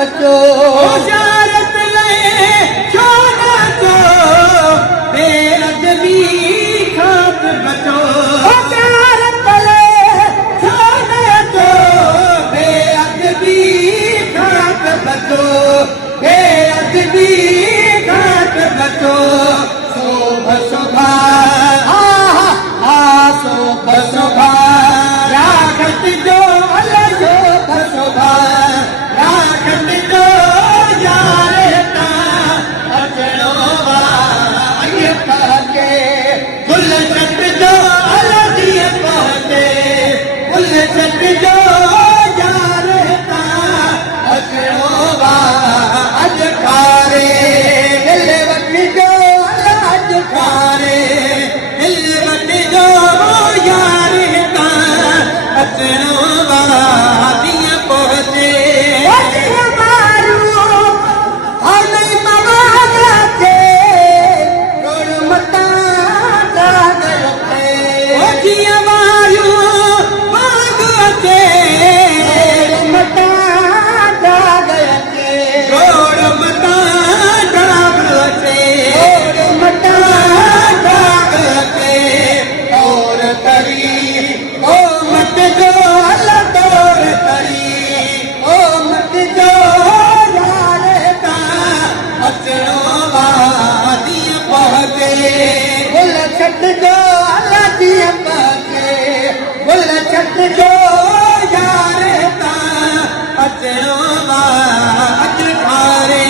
बचो शारत ले छोना तो बेअदबी खात बचो शारत ले छोना तो बेअदबी खात बचो बेअदबी खात बचो शोभ शोभा शोभ शोभा राखत जो शोभ शोभा राखत जो यार ता अचणो वाय के गुल छट जो अलगी पहुंचे गुल छट जो यार ता अचणो वाज खारे दिल वट जो अज खारे दिल वट जो यार ता अचणो वादी पहुंचे मारू हमें मवादा के गुण मता दाग जिया वायु मांगते मता दाग गोड़ मता डागते मता डागते और तरी ओ मत जो अल्लाह तोर तरी ओ मत जो यार ता अचणो वादी पहुंचे गुल छट जो अलगी पाके गुल छट जो यार ता अचणो वाज खारे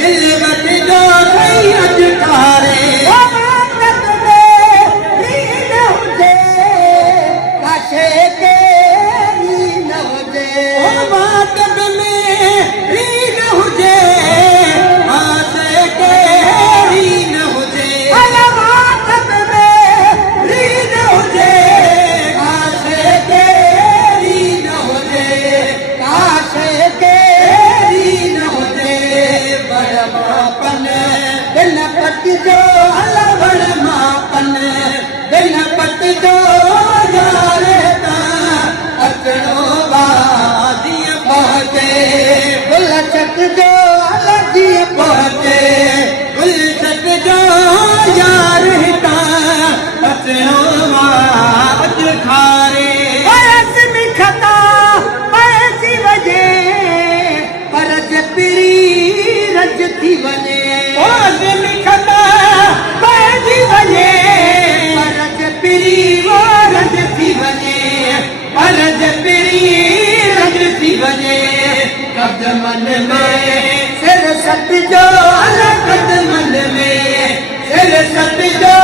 दिल वट जो नहीं अज खारे मातब में रीन हुजे आसे के रीन हुजे रीन हुजे आसे के रीन हुजे रीन हुजे बड़ मापन बिन पट जो बड़ मापन बिन पत जो यार ता अचणो वादी पहुंचे गुल छट जो अलगी पहुंचे गुल छट जो यार ता अचणो वाज खारे बरस मिखता बरसी वजे परज पिड़ी रज थी वजे ओस लिखता बाजी वजे परज पिड़ी वो रज थी वजे परज पिरी रज थी वजे कदमन में सिर सट जो कदमन में सिर सट जो